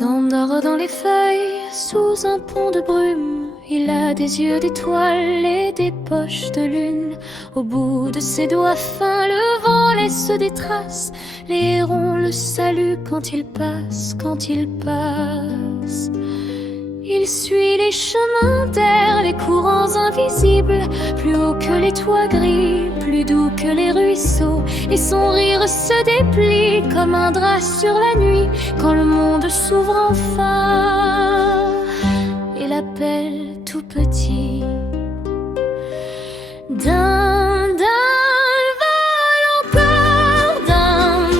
D'or dans les feuilles, sous un pont de brume, il a des yeux d'étoiles et des poches de lune. Au bout de ses doigts fins, le vent laisse des traces. Les hérons le saluent quand il passe, quand il passe. Il suit les chemins d'air, les courants invisibles, plus haut que les toits gris, plus doux que les ruisseaux. Et son rire se déplie comme un drap sur la nuit, quand le monde s'ouvre enfin. Il appelle tout petit. D'un, vole encore, d'un,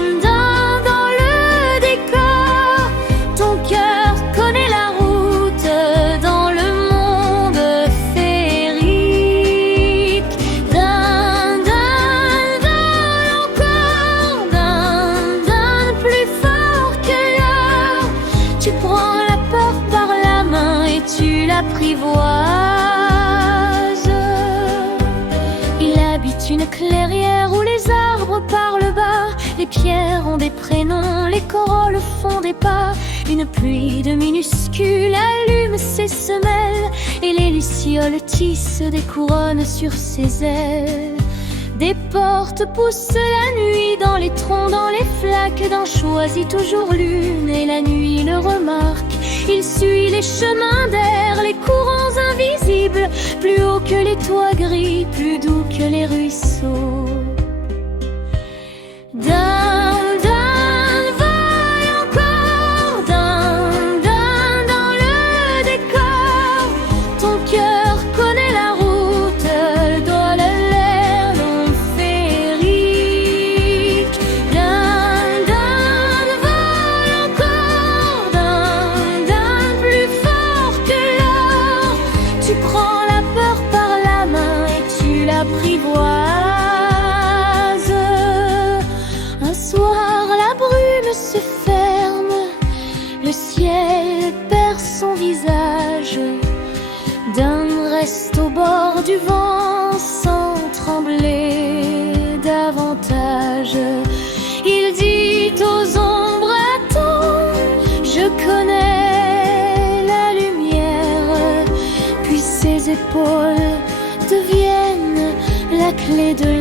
dans le décor. Ton cœur connaît la route dans le monde féerique. D'un, vole encore, d'un, plus fort que l'or. Tu prends la peur par la main et tu l'apprivoises. Une clairière où les arbres parlent bas, les pierres ont des prénoms, les corolles font des pas. Une pluie de minuscules allume ses semelles et les lucioles tissent des couronnes sur ses ailes. Des portes poussent la nuit dans les troncs, dans les flaques d'un choisi toujours l'une, et la nuit le remarque. Il suit les chemins d'air, les courants invisibles, plus haut que les toits gris, plus doux que les ruisseaux. D'un, vole encore, d'un, dans le décor. Ton cœur connaît la route dans l'air non féerique. D'un, vole encore, d'un, plus fort que l'or. Tu prends la peur par la main et tu l'apprivoises. Un soir, la brume se ferme, le ciel perd son visage. Dan reste au bord du vent sans trembler davantage. Il dit aux ombres: attends, je connais la lumière. Puis ses épaules deviennent la clé de